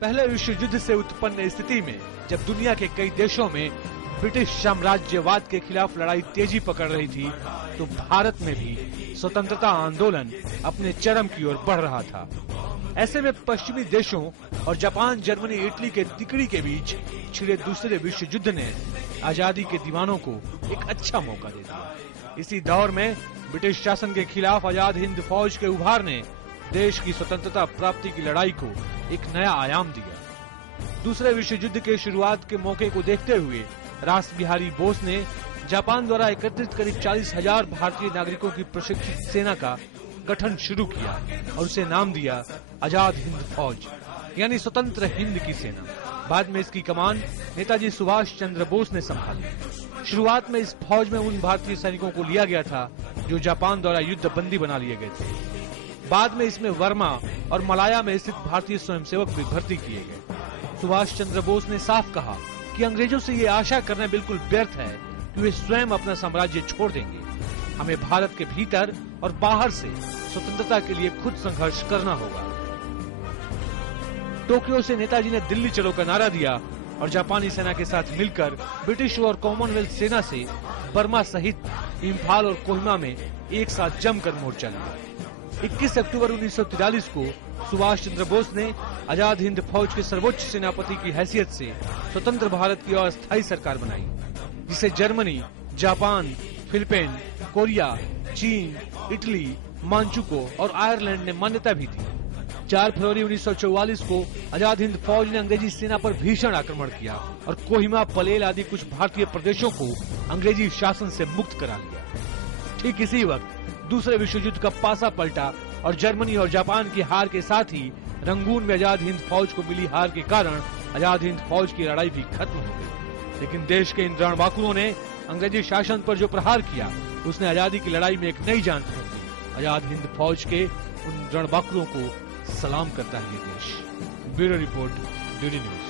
पहले विश्व युद्ध से उत्पन्न स्थिति में जब दुनिया के कई देशों में ब्रिटिश साम्राज्यवाद के खिलाफ लड़ाई तेजी पकड़ रही थी, तो भारत में भी स्वतंत्रता आंदोलन अपने चरम की ओर बढ़ रहा था। ऐसे में पश्चिमी देशों और जापान, जर्मनी, इटली के तिकड़ी के बीच छिड़े दूसरे विश्व युद्ध ने आजादी के दीवानों को एक अच्छा मौका दे दिया। इसी दौर में ब्रिटिश शासन के खिलाफ आजाद हिंद फौज के उभार ने देश की स्वतंत्रता प्राप्ति की लड़ाई को एक नया आयाम दिया। दूसरे विश्व युद्ध के शुरुआत के मौके को देखते हुए रास बिहारी बोस ने जापान द्वारा एकत्रित करीब 40,000 भारतीय नागरिकों की प्रशिक्षित सेना का गठन शुरू किया और उसे नाम दिया आजाद हिंद फौज, यानी स्वतंत्र हिंद की सेना। बाद में इसकी कमान नेताजी सुभाष चंद्र बोस ने संभाली। शुरुआत में इस फौज में उन भारतीय सैनिकों को लिया गया था जो जापान द्वारा युद्ध बंदी बना लिए गए थे। बाद में इसमें वर्मा और मलाया में स्थित भारतीय स्वयंसेवक भी भर्ती किए गए। सुभाष चंद्र बोस ने साफ कहा कि अंग्रेजों से ये आशा करना बिल्कुल व्यर्थ है कि वे स्वयं अपना साम्राज्य छोड़ देंगे। हमें भारत के भीतर और बाहर से स्वतंत्रता के लिए खुद संघर्ष करना होगा। टोक्यो से नेताजी ने दिल्ली चलो का नारा दिया और जापानी सेना के साथ मिलकर ब्रिटिश और कॉमनवेल्थ सेना से बर्मा सहित इम्फाल और कोहिमा में एक साथ जमकर मोर्चा लिया। 21 अक्टूबर 1943 को सुभाष चंद्र बोस ने आजाद हिंद फौज के सर्वोच्च सेनापति की हैसियत से स्वतंत्र भारत की अस्थायी सरकार बनाई, जिसे जर्मनी, जापान, फिलीपीन, कोरिया, चीन, इटली, मांचुको और आयरलैंड ने मान्यता भी दी। 4 फरवरी 1944 को आजाद हिंद फौज ने अंग्रेजी सेना पर भीषण आक्रमण किया और कोहिमा, पलेल आदि कुछ भारतीय प्रदेशों को अंग्रेजी शासन से मुक्त करा लिया। ठीक इसी वक्त दूसरे विश्व युद्ध का पासा पलटा और जर्मनी और जापान की हार के साथ ही रंगून में आजाद हिंद फौज को मिली हार के कारण आजाद हिंद फौज की लड़ाई भी खत्म हो गई। लेकिन देश के इन रणबांकुरों ने अंग्रेजी शासन पर जो प्रहार किया, उसने आजादी की लड़ाई में एक नई जान फूंक दी। आजाद हिंद फौज के उन रणबांकुरों को सलाम करता है ये देश। Bureau report, DD news.